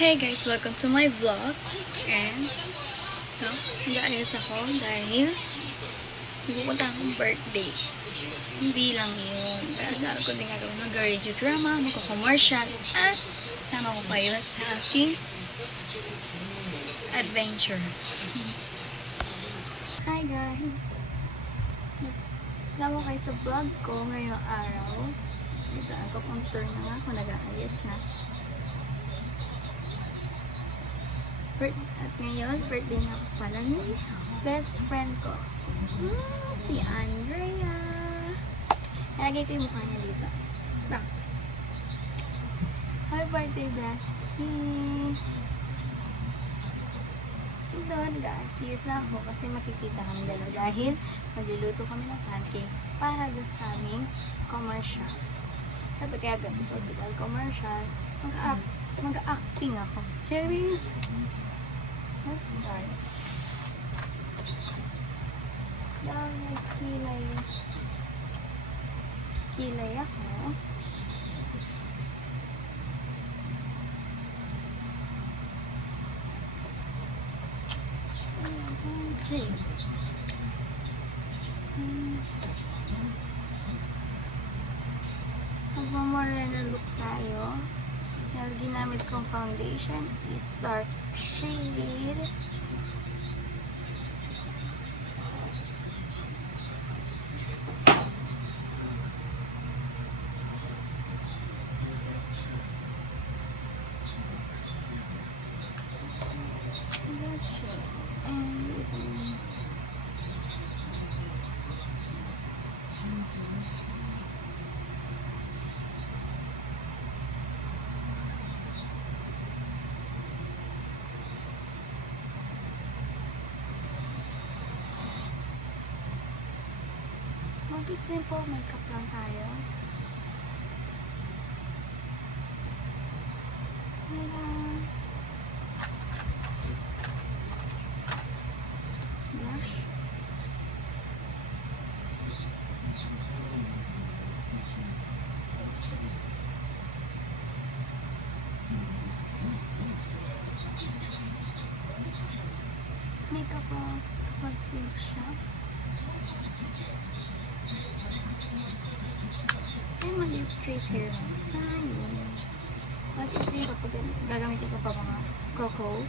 Hey guys, welcome to my vlog. And nag-aayos ako dahil pupunta akong birthday. Hindi lang yun. Dahil ko din gagawin mag-radio drama, magko-commercial, at sama ko kayo sa aking adventure. Hi guys! Sama kayo sa vlog ko ngayong araw. Ito, ako-contour na nga ako, nag-aayos na. At ngayon, birthday na pala ni best friend ko. Si Andrea. Nalagay ko yung mukha niya dito. Happy birthday, bestie! Ito, nag-cheers na ako kasi makikita kami dalawa dahil magluluto kami ng pancake para dun sa aming commercial. Sabi kaya ganito sa commercial, mag-acting ako. Cheers! Let's start. Dahil kilay ako. Okay. Magmamorena look tayo. Yung ginamit kong foundation is dark shade. Mag-simple makeup lang tayo. Blush. Makeup lang kapag pink siya. And mag-straight hair lang. Ayun. Tapos ito kapag gagamitin ko pa mga Coco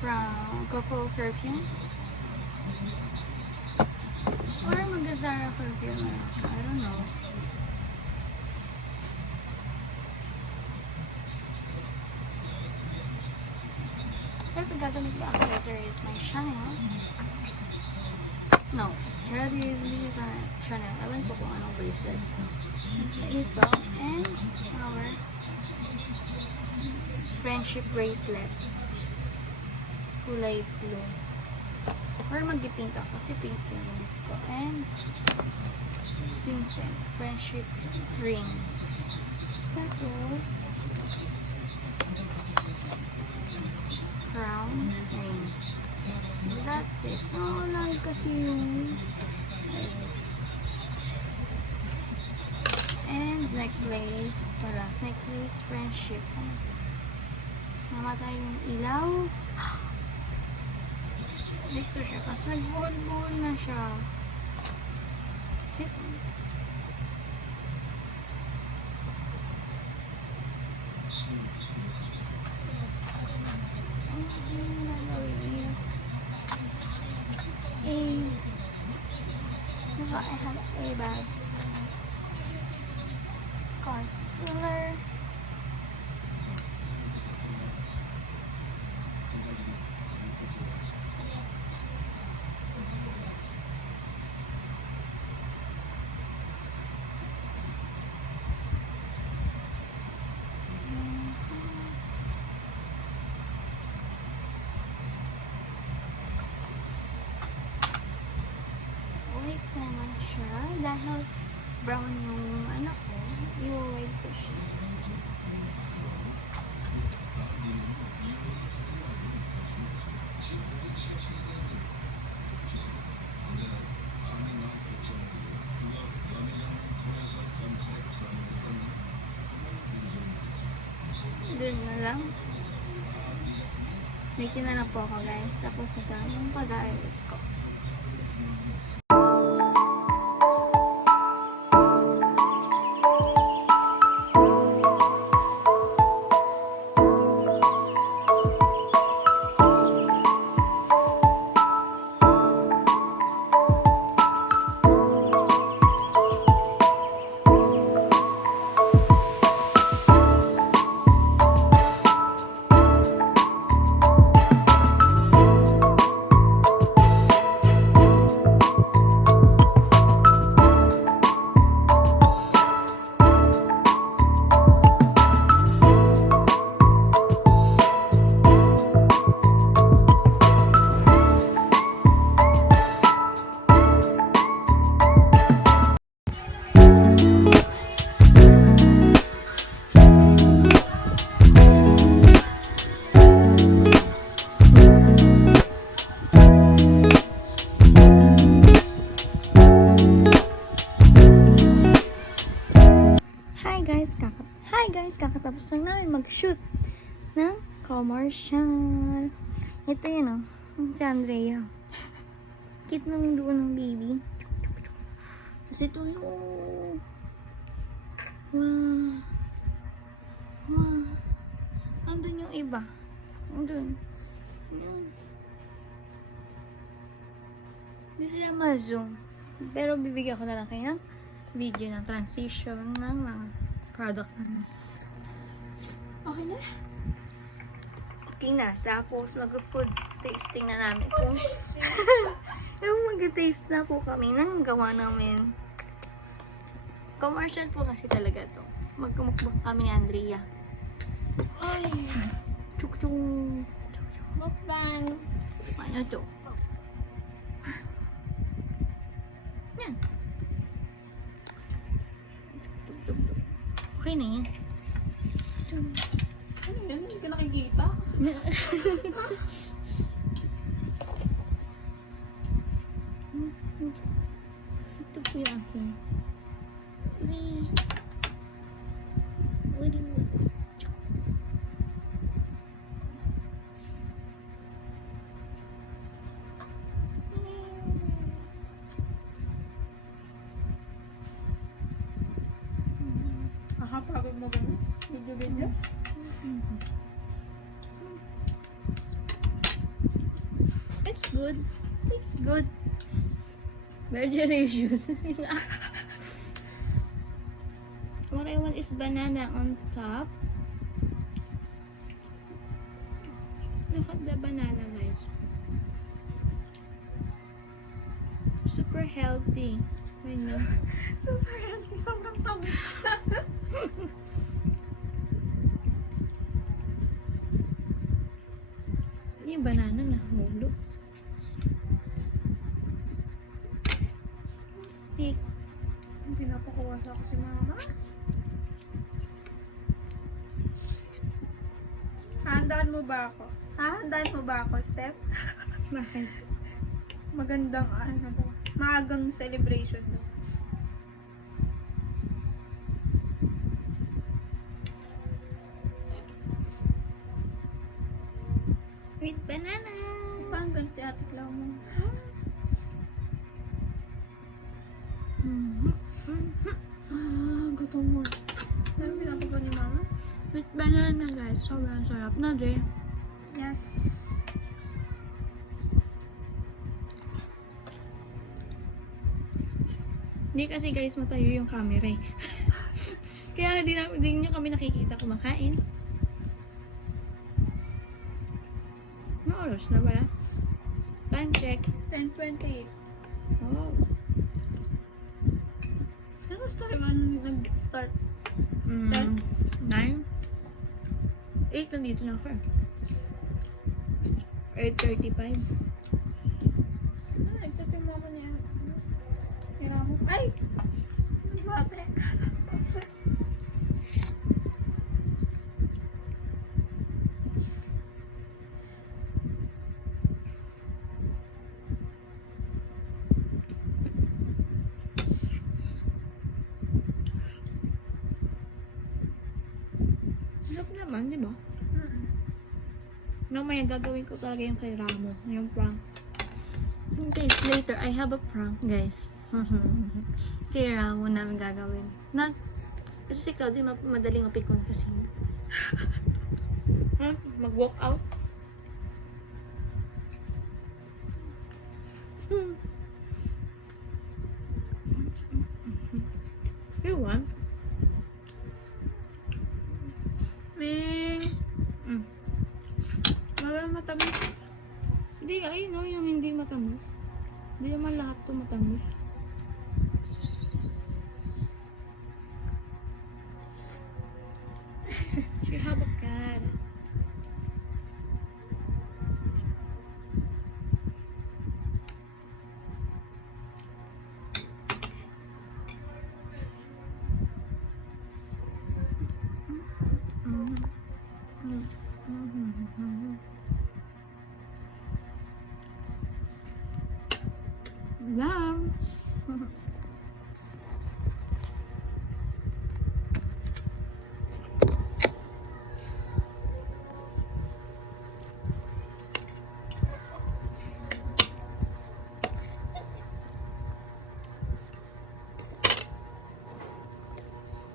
from Coco perfume. Or mag-Zara perfume na. I don't know. Pero pag gagamit ko accessories, my Chanel. No. Charlie is Chanel. Ewan ko kung anong bracelet. Ito. And our friendship bracelet. Kulay blue. Or mag-pink ako kasi pink yung lip ko. And Simpson. Friendship ring. Tapos crown ring. That's it. Lang kasi yung and necklace. Wala. Necklace friendship. Namatay yung ilaw. Dito siya. Kasi nag-ball na siya. Sit. So I have a bag. Concealer. Naman siya dahil brown yung anak ko, i-white ko siya. Doon na lang. May na po ako guys. Tapos ito yung pag-aayos ko. Kakatapos lang namin mag-shoot ng commercial. Ito yun, si Andrea. Cute naman doon ng baby. Tapos ito yung wow. Andun yung iba. Andun. Hindi sila ma-zoom. Pero bibigyan ko na lang kayo ng video ng transition ng mga product namin. Okay na? Okay na. Tapos mag-food tasting na namin. Yung mag-taste na po kami ng gawa namin. Commercial po kasi talaga to. Magkumukbak kami ni Andrea. Ay! Chuk-chung! Mukbang! Ano to? Yan. Okay na yan. Ano yan? Hindi ka nakikita? Ito po yung akin. Nakapagod mo ba? Video-video? It's good. It's good. Very delicious. What I want is banana on top. Look at the banana, guys. Super healthy. I know. Super healthy. Sobrang tamis. Yung banana nahulog. Stick. Pinapakuha sa ako si mama. Hahandaan mo ba ako? Hahandaan mo ba ako, Steph? Bakit? Magandang ano to. Maagang celebration to. With banana. Parang ganun si Ate Clau mo. Gutom mo. Ano pinapagawa ni mama? With banana, guys. Sobrang sarap na din. Yes. Hindi kasi guys matayo yung camera eh. Kaya hindi nyo kami nakikita kumakain. Ano oras na ba? Time check. 10:28. Oh. Ano start man nag-start? 9? 8 nandito na ako eh. 8:35. Nag-chat yung mama niya. Hiramo. Ay! Bate. Sarap naman, di ba? Mamaya gagawin ko talaga yung kay Ramo. Yung prank. Guys, later, I have a prank, guys. Kay Ramo namin gagawin. Kasi si Claudia, madaling mapikon kasi. Mag-walk out. You want? Matamis. Hindi, ay no, yung hindi matamis. Hindi naman lahat to matamis. You have a cat. Lam.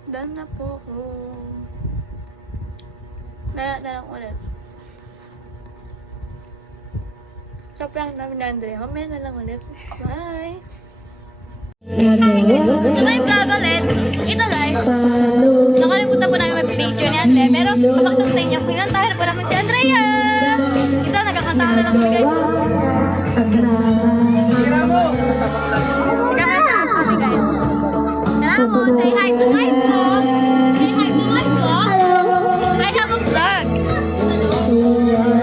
Done na po ko. Na lang ulit. Sa prank namin na Andrea. Mamaya na lang ulit. Bye! Ito na yung vlog ulit. Ito guys. Nakalimutan po namin mag-video ni Andrea. Pero kapag sa inyo, sinantahan po namin si Andrea. Ito, nagkakantala lang kami guys. Kakanta kami guys. Namo, say hi to my vlog. Say hi to my vlog. I have a vlog.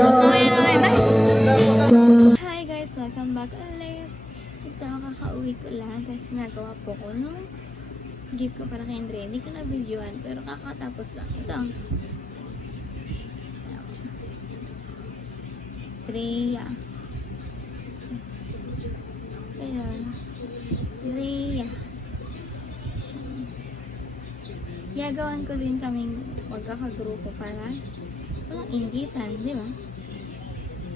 Mamaya na ulit. Bye! Hi guys, welcome back ulit. Ito, kakauwi ko lang kasi nagawa po ko nung gift ko para kay Andrea. Hindi ko na videoan pero kakatapos lang. Ito. Rhea. Ayan. Rhea. Gagawan ko din kaming magkakagrupo para walang inggitan, di ba?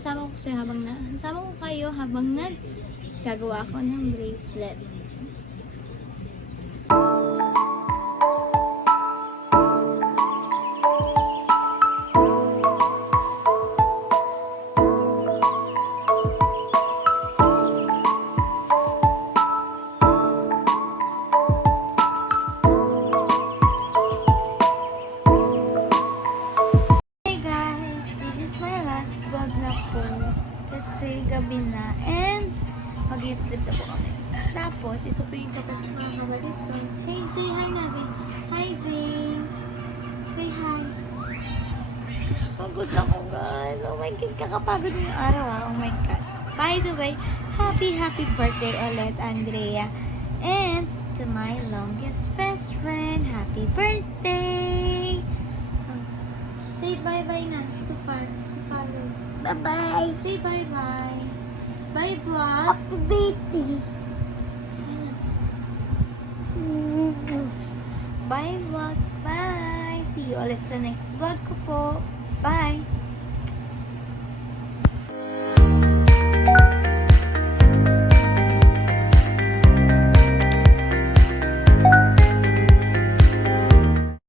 Sama ko kayo habang gagawa ko ng bracelet. Hey guys, this is my last vlog na po kasi gabi na and mag-sleep na po kami. Tapos, ito po yung kapatid ko. Hey, say hi Nabi. Hi, Zing. Say hi. Pagod ako guys. Oh my God, kakapagod yung araw Oh my God. By the way, happy birthday ulit, Andrea. And to my longest best friend, happy birthday. Say bye-bye na to follow. Bye-bye. Say bye-bye. Bye, vlog. Happy baby. Bye, vlog. Bye. See you ulit sa next vlog ko po. Bye.